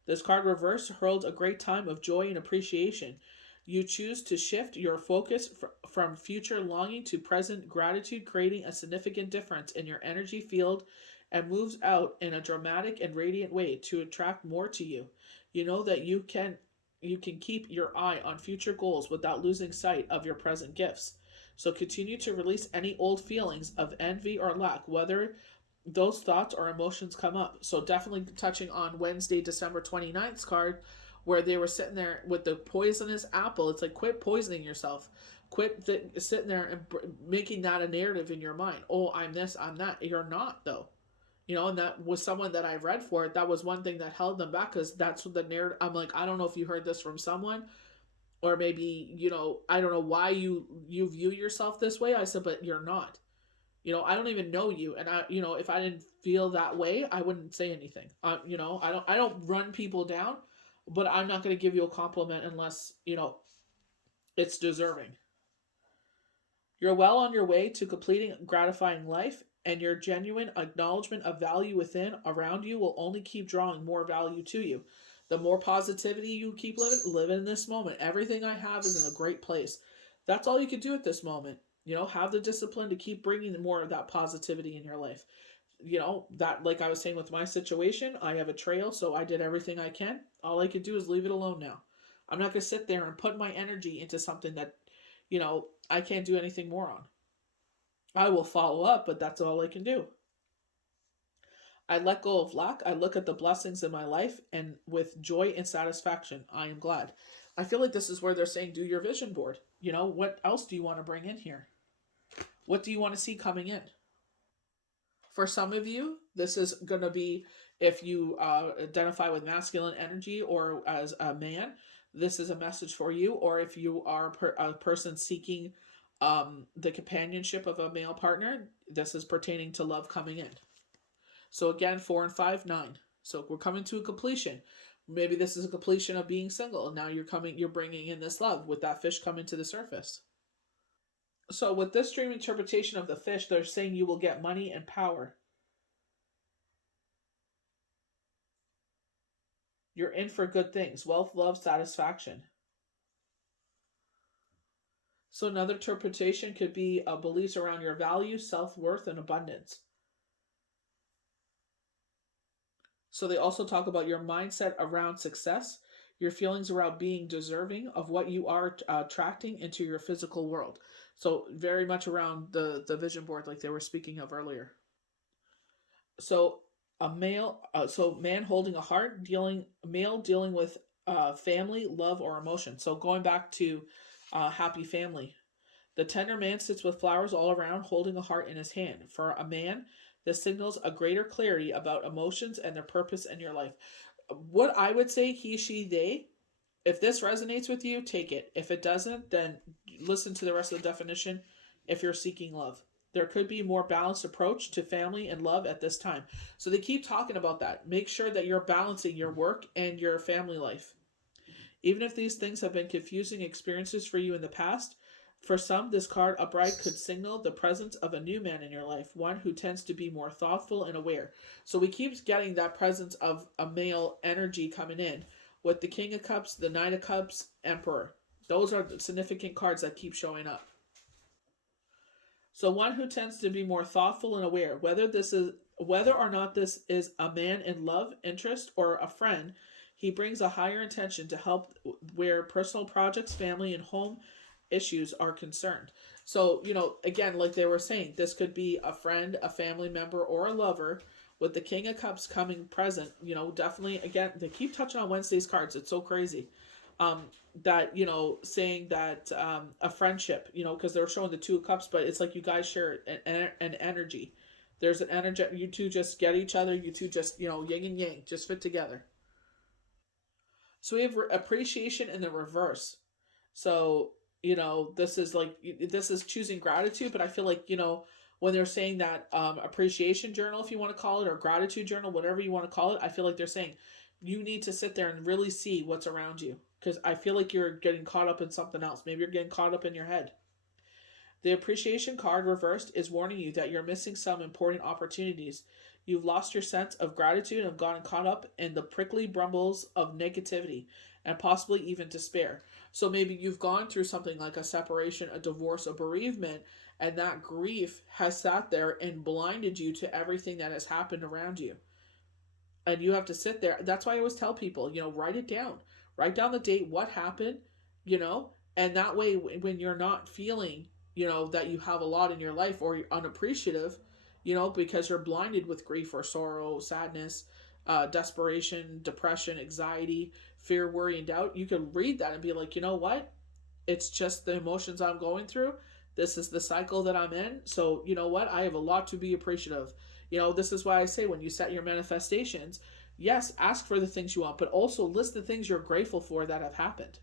This card reverse heralds a great time of joy and appreciation. You choose to shift your focus from future longing to present gratitude, creating a significant difference in your energy field, and moves out in a dramatic and radiant way to attract more to you. You know that you can keep your eye on future goals without losing sight of your present gifts. So continue to release any old feelings of envy or lack, whether those thoughts or emotions come up. So definitely touching on Wednesday, December 29th card, where they were sitting there with the poisonous apple. It's like, quit poisoning yourself. Quit sitting there and making that a narrative in your mind. Oh, I'm this, I'm that. You're not, though. And that was someone that I read for. That was one thing that held them back, because that's what the narrative. I'm like, I don't know if you heard this from someone, Or maybe, I don't know why you view yourself this way. I said, but you're not. I don't even know you, and if I didn't feel that way, I wouldn't say anything. I don't run people down, but I'm not going to give you a compliment unless it's deserving. You're well on your way to completing a gratifying life, and your genuine acknowledgement of value within around you will only keep drawing more value to you. The more positivity you keep living in this moment. Everything I have is in a great place. That's all you can do at this moment. Have the discipline to keep bringing more of that positivity in your life. That, like I was saying with my situation, I have a trail, so I did everything I can. All I could do is leave it alone now. I'm not going to sit there and put my energy into something that I can't do anything more on. I will follow up, but that's all I can do. I let go of lack. I look at the blessings in my life, and with joy and satisfaction, I am glad. I feel like this is where they're saying, do your vision board. What else do you want to bring in here? What do you want to see coming in? For some of you, this is going to be if you identify with masculine energy or as a man, this is a message for you. Or if you are a person seeking the companionship of a male partner, this is pertaining to love coming in. So again, 4 and 5, 9. So we're coming to a completion. Maybe this is a completion of being single. Now you're bringing in this love with that fish coming to the surface. So with this dream interpretation of the fish, they're saying you will get money and power. You're in for good things: wealth, love, satisfaction. So another interpretation could be beliefs around your value, self-worth, and abundance. So they also talk about your mindset around success, your feelings around being deserving of what you are attracting into your physical world. So very much around the vision board, like they were speaking of earlier. So so man holding a heart, male dealing with family, love, or emotion. So going back to happy family. The tender man sits with flowers all around, holding a heart in his hand. For a man, this signals a greater clarity about emotions and their purpose in your life. What I would say, he, she, they, if this resonates with you, take it. If it doesn't, then listen to the rest of the definition if you're seeking love. There could be a more balanced approach to family and love at this time. So they keep talking about that. Make sure that you're balancing your work and your family life. Even if these things have been confusing experiences for you in the past, for some, this card upright could signal the presence of a new man in your life, one who tends to be more thoughtful and aware. So we keep getting that presence of a male energy coming in with the King of Cups, the Knight of Cups, Emperor. Those are significant cards that keep showing up. So one who tends to be more thoughtful and aware, whether or not this is a man in love, interest, or a friend, he brings a higher intention to help where personal projects, family, and home issues are concerned. So, again, like they were saying, this could be a friend, a family member, or a lover with the King of Cups coming present. Definitely, again, they keep touching on Wednesday's cards. It's so crazy. Um, that saying that a friendship, because they're showing the Two of Cups, but it's like you guys share an energy. There's an energy. You two just get each other. You two just yin and yang, just fit together. So we have appreciation in the reverse. So this is like this is choosing gratitude, but I feel like when they're saying that appreciation journal, if you want to call it, or gratitude journal, whatever you want to call it, I feel like they're saying you need to sit there and really see what's around you, because I feel like you're getting caught up in something else. Maybe you're getting caught up in your head. The appreciation card reversed is warning you that you're missing some important opportunities. You've lost your sense of gratitude and have gotten caught up in the prickly brambles of negativity and possibly even despair. So maybe you've gone through something like a separation, a divorce, a bereavement, and that grief has sat there and blinded you to everything that has happened around you. And you have to sit there. That's why I always tell people, write it down. Write down the date, what happened, and that way when you're not feeling, that you have a lot in your life, or you're unappreciative, because you're blinded with grief or sorrow, sadness, desperation, depression, anxiety, fear, worry, and doubt, you can read that and be like, you know what? It's just the emotions I'm going through. This is the cycle that I'm in. So, you know what? I have a lot to be appreciative. This is why I say when you set your manifestations, yes, ask for the things you want, but also list the things you're grateful for that have happened.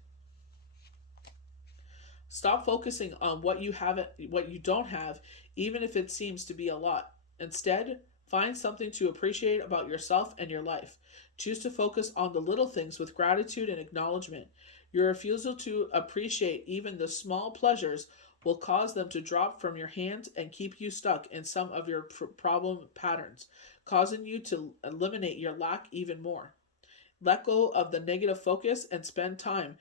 Stop focusing on what you haven't, what you don't have, even if it seems to be a lot. Instead, find something to appreciate about yourself and your life. Choose to focus on the little things with gratitude and acknowledgement. Your refusal to appreciate even the small pleasures will cause them to drop from your hands and keep you stuck in some of your problem patterns, causing you to eliminate your lack even more. Let go of the negative focus and spend time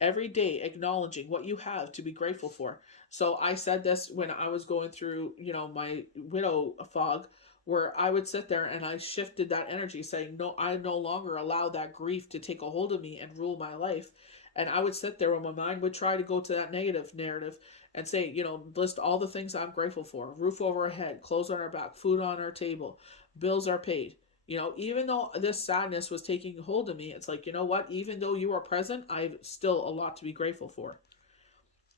every day acknowledging what you have to be grateful for. So I said this when I was going through, my widow fog, where I would sit there and I shifted that energy saying, no, I no longer allow that grief to take a hold of me and rule my life. And I would sit there when my mind would try to go to that negative narrative and say, list all the things I'm grateful for: roof over our head, clothes on our back, food on our table, bills are paid. Even though this sadness was taking hold of me, it's like, you know what? Even though you are present, I've still a lot to be grateful for.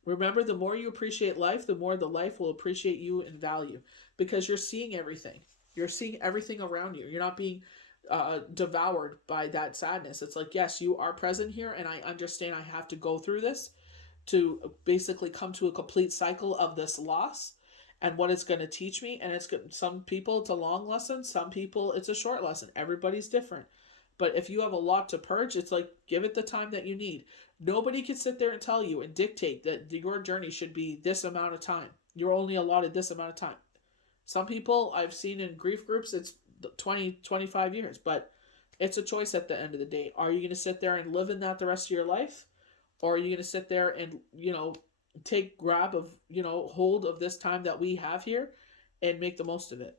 Remember, the more you appreciate life, the more the life will appreciate you and value, because you're seeing everything. You're seeing everything around you. You're not being devoured by that sadness. It's like, yes, you are present here, and I understand I have to go through this to basically come to a complete cycle of this loss and what it's going to teach me. And it's good. Some people it's a long lesson, some people it's a short lesson. Everybody's different. But if you have a lot to purge, it's like, give it the time that you need. Nobody can sit there and tell you and dictate that your journey should be this amount of time. You're only allotted this amount of time. Some people I've seen in grief groups, it's 20, 25 years, but it's a choice at the end of the day. Are you going to sit there and live in that the rest of your life? Or are you going to sit there and, take grab of, hold of this time that we have here and make the most of it?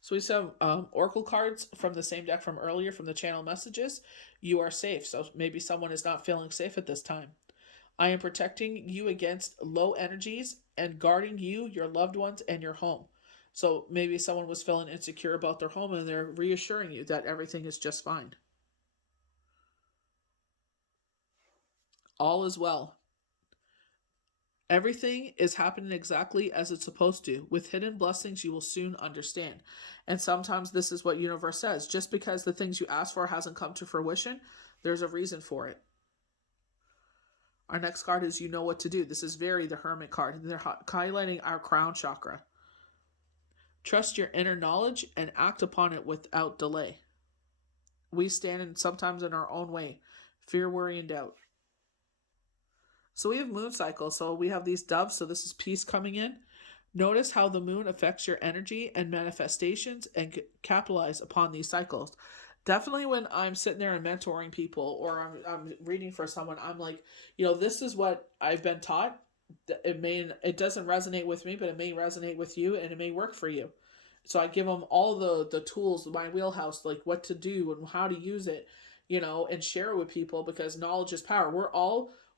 So we have oracle cards from the same deck from earlier from the channel messages. You are safe. So maybe someone is not feeling safe at this time. I am protecting you against low energies and guarding you, your loved ones, and your home. So maybe someone was feeling insecure about their home and they're reassuring you that everything is just fine. All is well. Everything is happening exactly as it's supposed to. With hidden blessings, you will soon understand. And sometimes this is what universe says. Just because the things you ask for hasn't come to fruition, there's a reason for it. Our next card is You Know What to Do. This is very the Hermit card. They're highlighting our crown chakra. Trust your inner knowledge and act upon it without delay. We stand in sometimes in our own way. Fear, worry, and doubt. So we have moon cycles. So we have these doves. So this is peace coming in. Notice how the moon affects your energy and manifestations and capitalize upon these cycles. Definitely when I'm sitting there and mentoring people or I'm reading for someone, I'm like, this is what I've been taught. It doesn't resonate with me, but it may resonate with you and it may work for you. So I give them all the tools, my wheelhouse, like what to do and how to use it, and share it with people, because knowledge is power.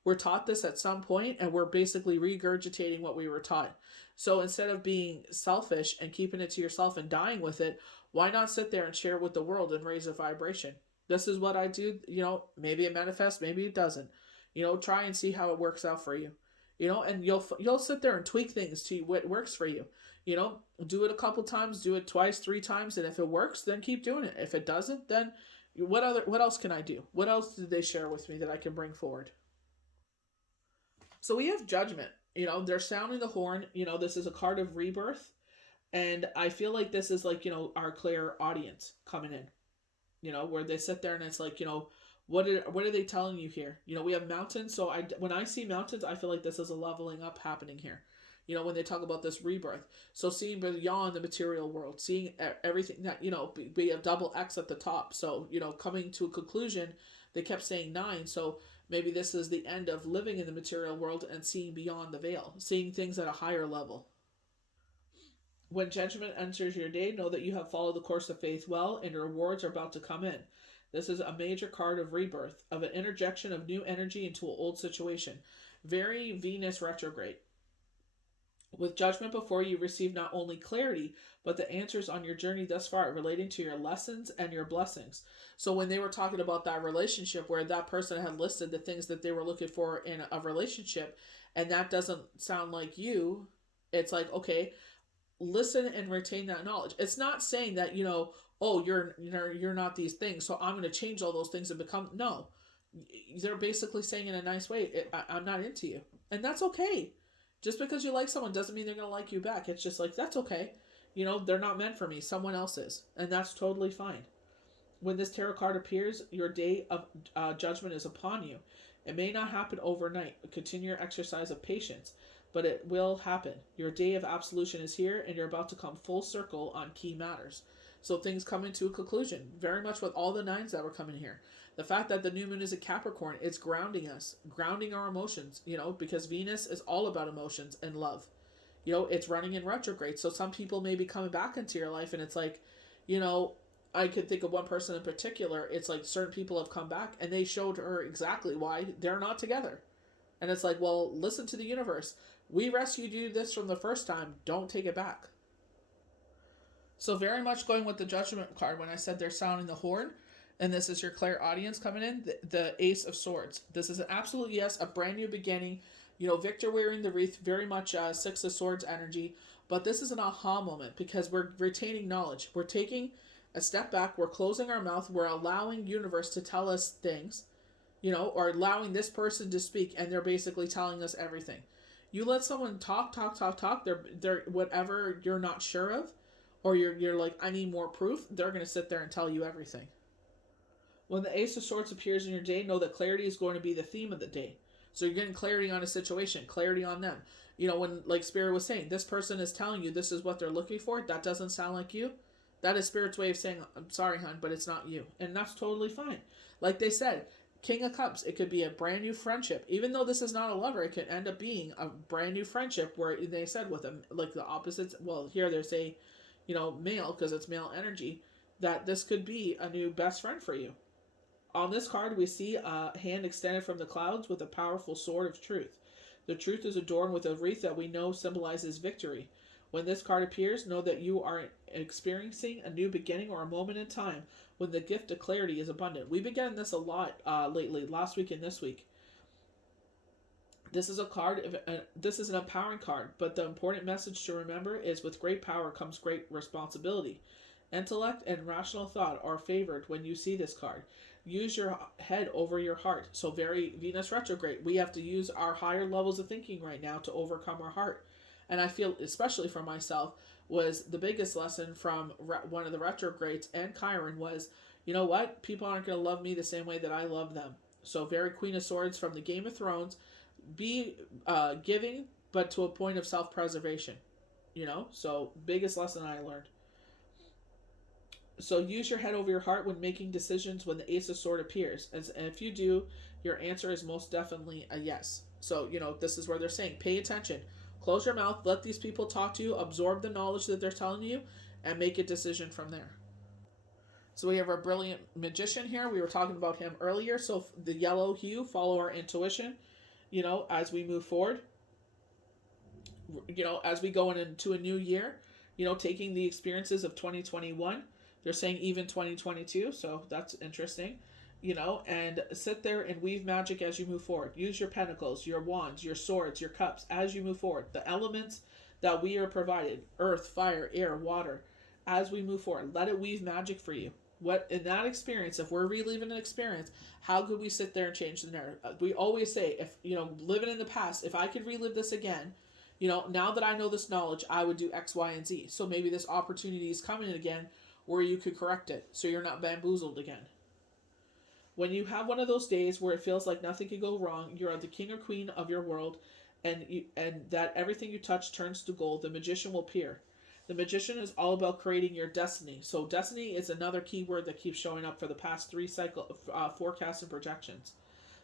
We're taught this at some point and we're basically regurgitating what we were taught. So instead of being selfish and keeping it to yourself and dying with it, why not sit there and share it with the world and raise a vibration? This is what I do. Maybe it manifests, maybe it doesn't. Try and see how it works out for you. And you'll sit there and tweak things to what works for you. Do it a couple times, do it twice, 3 times, and if it works, then keep doing it. If it doesn't, then what else can I do? What else did they share with me that I can bring forward? So we have Judgment. They're sounding the horn. This is a card of rebirth. And I feel like this is like, our clear audience coming in, where they sit there and it's like, what are they telling you here? We have mountains. So when I see mountains, I feel like this is a leveling up happening here. When they talk about this rebirth. So seeing beyond the material world, seeing everything that, be a double X at the top. So, coming to a conclusion, they kept saying 9. So maybe this is the end of living in the material world and seeing beyond the veil, seeing things at a higher level. When judgment enters your day, know that you have followed the course of faith well and your rewards are about to come in. This is a major card of rebirth, of an interjection of new energy into an old situation. Very Venus retrograde. With judgment before you, receive not only clarity, but the answers on your journey thus far relating to your lessons and your blessings. So when they were talking about that relationship where that person had listed the things that they were looking for in a relationship, and that doesn't sound like you, it's like, okay, listen and retain that knowledge. It's not saying that, oh, you're not these things, so I'm going to change all those things and become, no. They're basically saying in a nice way, I'm not into you. And that's okay. Just because you like someone doesn't mean they're going to like you back. It's just like, that's okay. They're not meant for me. Someone else is. And that's totally fine. When this tarot card appears, your day of judgment is upon you. It may not happen overnight. Continue your exercise of patience, but it will happen. Your day of absolution is here, and you're about to come full circle on key matters. So things come into a conclusion, very much with all the nines that were coming here. The fact that the new moon is a Capricorn, it's grounding us, grounding our emotions, because Venus is all about emotions and love. It's running in retrograde. So some people may be coming back into your life, and it's like, I could think of one person in particular. It's like certain people have come back and they showed her exactly why they're not together. And it's like, well, listen to the universe. We rescued you this from the first time. Don't take it back. So very much going with the Judgment card when I said they're sounding the horn. And this is your clairaudience coming in. The Ace of Swords. This is an absolute yes, a brand new beginning. Victor wearing the wreath, very much Six of Swords energy. But this is an aha moment because we're retaining knowledge. We're taking a step back. We're closing our mouth. We're allowing universe to tell us things, or allowing this person to speak, and they're basically telling us everything. You let someone talk. They're whatever you're not sure of, or you're like, I need more proof. They're gonna sit there and tell you everything. When the Ace of Swords appears in your day, know that clarity is going to be the theme of the day. So you're getting clarity on a situation, clarity on them. When, like Spirit was saying, this person is telling you this is what they're looking for, that doesn't sound like you. That is Spirit's way of saying, I'm sorry, hon, but it's not you. And that's totally fine. Like they said, King of Cups, it could be a brand new friendship. Even though this is not a lover, it could end up being a brand new friendship where they said with them, like the opposites. Well, here they say, male, because it's male energy, that this could be a new best friend for you. On this card, we see a hand extended from the clouds with a powerful sword of truth. The truth is adorned with a wreath that we know symbolizes victory. When this card appears, know that you are experiencing a new beginning or a moment in time when the gift of clarity is abundant. We've been getting this a lot lately, last week and this week. This is a card, this is an empowering card, but the important message to remember is with great power comes great responsibility. Intellect and rational thought are favored when you see this card. Use your head over your heart. So very Venus retrograde. We have to use our higher levels of thinking right now to overcome our heart. And I feel, especially for myself, was the biggest lesson from one of the retrogrades and Chiron was, you know what? People aren't going to love me the same way that I love them. So very Queen of Swords from the Game of Thrones. Be giving, but to a point of self-preservation. So biggest lesson I learned. So use your head over your heart when making decisions when the Ace of Swords appears. And if you do, your answer is most definitely a yes. So, this is where they're saying, pay attention. Close your mouth, let these people talk to you, absorb the knowledge that they're telling you, and make a decision from there. So we have our brilliant magician here. We were talking about him earlier. So the yellow hue, follow our intuition, as we move forward. As we go into a new year, taking the experiences of 2021. They're saying even 2022, so that's interesting, and sit there and weave magic as you move forward. Use your pentacles, your wands, your swords, your cups as you move forward. The elements that we are provided, earth, fire, air, water, as we move forward. Let it weave magic for you. What in that experience, if we're reliving an experience, how could we sit there and change the narrative? We always say, if, living in the past, if I could relive this again, now that I know this knowledge, I would do X, Y, and Z. So maybe this opportunity is coming again where you could correct it so you're not bamboozled again. When you have one of those days where it feels like nothing can go wrong, you're the king or queen of your world, and that everything you touch turns to gold, the magician will appear. The magician is all about creating your destiny. So destiny is another key word that keeps showing up for the past 3 forecasts and projections.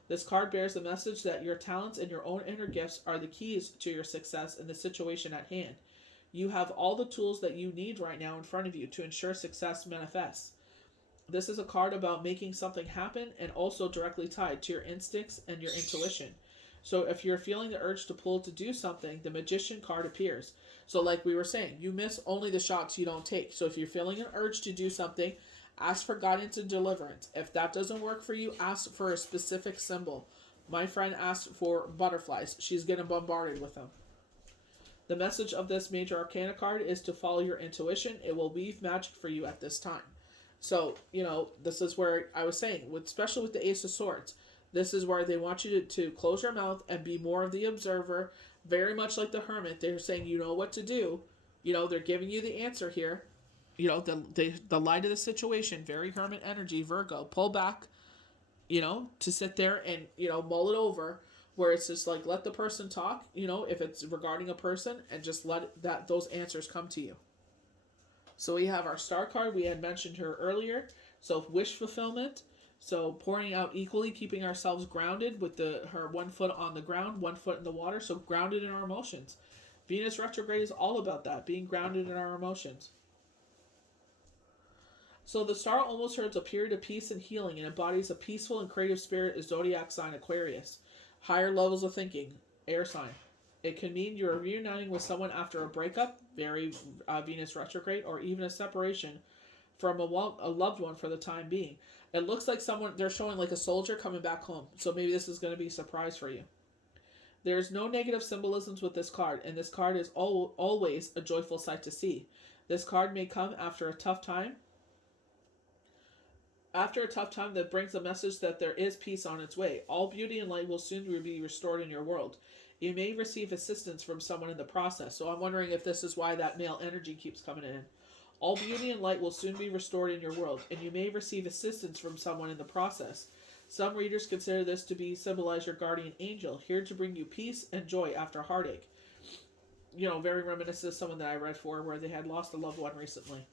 This card bears the message that your talents and your own inner gifts are the keys to your success in the situation at hand. You have all the tools that you need right now in front of you to ensure success manifests. This is a card about making something happen and also directly tied to your instincts and your intuition. So if you're feeling the urge to pull to do something, the magician card appears. So like we were saying, you miss only the shots you don't take. So if you're feeling an urge to do something, ask for guidance and deliverance. If that doesn't work for you, ask for a specific symbol. My friend asked for butterflies. She's getting bombarded with them. The message of this major arcana card is to follow your intuition. It will weave magic for you at this time. So, this is where I was saying, especially with the Ace of Swords. This is where they want you to close your mouth and be more of the observer, very much like the hermit. They're saying you know what to do. They're giving you the answer here. The light of the situation, very hermit energy, Virgo. Pull back, to sit there and, mull it over, where it's just like let the person talk, if it's regarding a person, and just let those answers come to you. So we have our star card. We had mentioned her earlier. So wish fulfillment. So pouring out equally, keeping ourselves grounded with her 1 foot on the ground, 1 foot in the water. So grounded in our emotions. Venus retrograde is all about that, being grounded in our emotions. So the star almost heralds a period of peace and healing and embodies a peaceful and creative spirit is zodiac sign Aquarius. Higher levels of thinking, air sign. It can mean you're reuniting with someone after a breakup, very Venus retrograde, or even a separation from a loved one for the time being. It looks like they're showing like a soldier coming back home. So maybe this is going to be a surprise for you. There's no negative symbolisms with this card, and this card is always a joyful sight to see. This card may come after a tough time. After a tough time that brings a message that there is peace on its way. All beauty and light will soon be restored in your world. You may receive assistance from someone in the process. So I'm wondering if this is why that male energy keeps coming in. All beauty and light will soon be restored in your world, and you may receive assistance from someone in the process. Some readers consider this to symbolize your guardian angel, here to bring you peace and joy after heartache. Very reminiscent of someone that I read for where they had lost a loved one recently.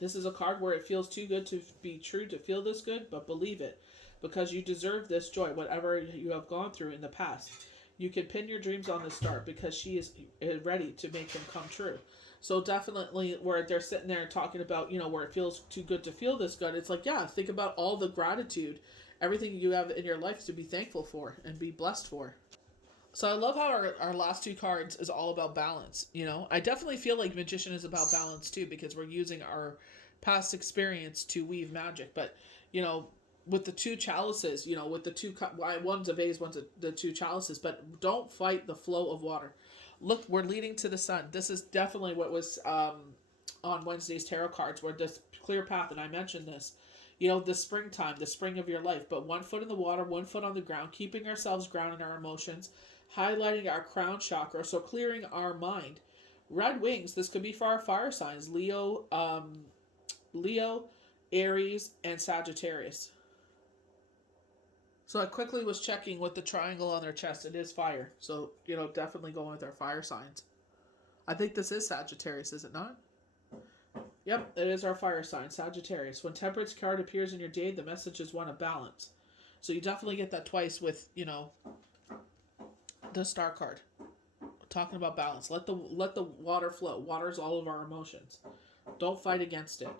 This is a card where it feels too good to be true to feel this good, but believe it, because you deserve this joy, whatever you have gone through in the past. You can pin your dreams on the star because she is ready to make them come true. So definitely where they're sitting there and talking about, where it feels too good to feel this good, it's like, yeah, think about all the gratitude, everything you have in your life to be thankful for and be blessed for. So I love how our last two cards is all about balance. I definitely feel like Magician is about balance too, because we're using our past experience to weave magic. But, with the two chalices, with the two, one's a vase, one's the two chalices, but don't fight the flow of water. Look, we're leading to the sun. This is definitely what was on Wednesday's tarot cards, where this clear path, and I mentioned this, the springtime, the spring of your life, but 1 foot in the water, 1 foot on the ground, keeping ourselves grounded in our emotions, highlighting our crown chakra, so clearing our mind. Red wings, this could be for our fire signs, Leo, Aries, and Sagittarius. So I quickly was checking with the triangle on their chest. It is fire. So, definitely going with our fire signs. I think this is Sagittarius, is it not? Yep, it is our fire sign, Sagittarius. When Temperance card appears in your day, the message is one of balance. So you definitely get that twice with, the star card. Talking about balance. Let the water flow. Water is all of our emotions. Don't fight against it.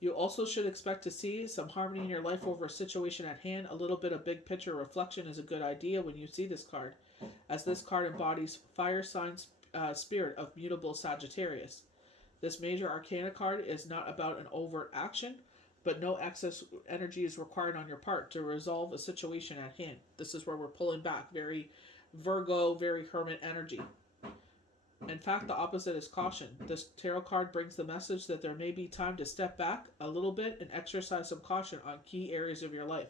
You also should expect to see some harmony in your life over a situation at hand. A little bit of big picture reflection is a good idea when you see this card, as this card embodies fire signs spirit of mutable Sagittarius. This major arcana card is not about an overt action, but no excess energy is required on your part to resolve a situation at hand. This is where we're pulling back. Very Virgo, very hermit energy. In fact, the opposite is caution. This tarot card brings the message that there may be time to step back a little bit and exercise some caution on key areas of your life.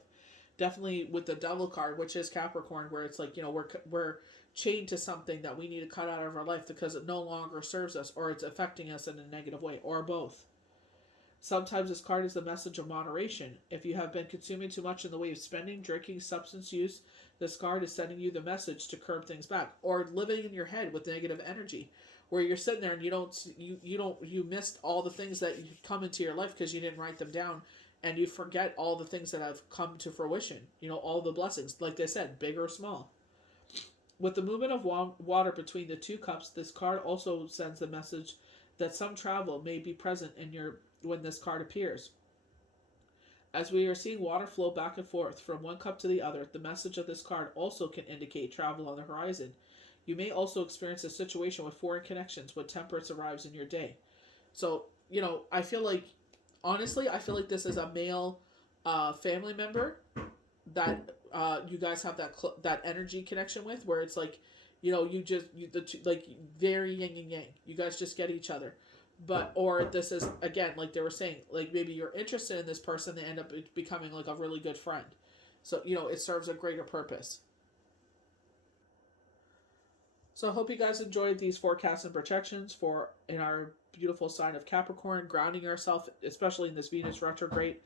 Definitely with the Devil card, which is Capricorn, where it's like, we're chained to something that we need to cut out of our life because it no longer serves us, or it's affecting us in a negative way, or both. Sometimes this card is the message of moderation. If you have been consuming too much in the way of spending, drinking, substance use, this card is sending you the message to curb things back, or living in your head with negative energy, where you're sitting there and you missed all the things that come into your life because you didn't write them down, and you forget all the things that have come to fruition. All the blessings, like they said, big or small. With the movement of water between the two cups, this card also sends the message that some travel may be present when this card appears. As we are seeing water flow back and forth from one cup to the other, the message of this card also can indicate travel on the horizon. You may also experience a situation with foreign connections when Temperance arrives in your day. So, I feel like this is a male family member that you guys have that energy connection with, where it's like, very yin and yang. You guys just get each other. Or this is, again, like they were saying, like maybe you're interested in this person, they end up becoming like a really good friend. So, you know, it serves a greater purpose. So I hope you guys enjoyed these forecasts and projections for in our beautiful sign of Capricorn, grounding ourselves, especially in this Venus retrograde.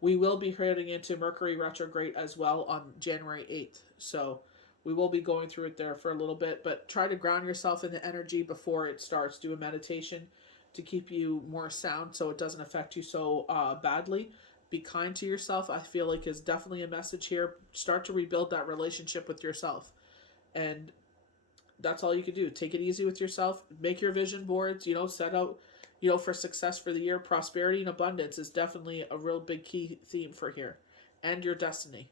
We will be heading into Mercury retrograde as well on January 8th. So we will be going through it there for a little bit, but try to ground yourself in the energy before it starts. Do a meditation to keep you more sound so it doesn't affect you so badly. Be kind to yourself, I feel like, is definitely a message here. Start to rebuild that relationship with yourself. And that's all you can do. Take it easy with yourself. Make your vision boards. You know, set out, you know, for success for the year. Prosperity and abundance is definitely a real big key theme for here, and your destiny.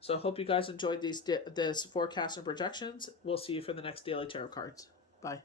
So I hope you guys enjoyed this forecast and projections. We'll see you for the next daily tarot cards. Bye.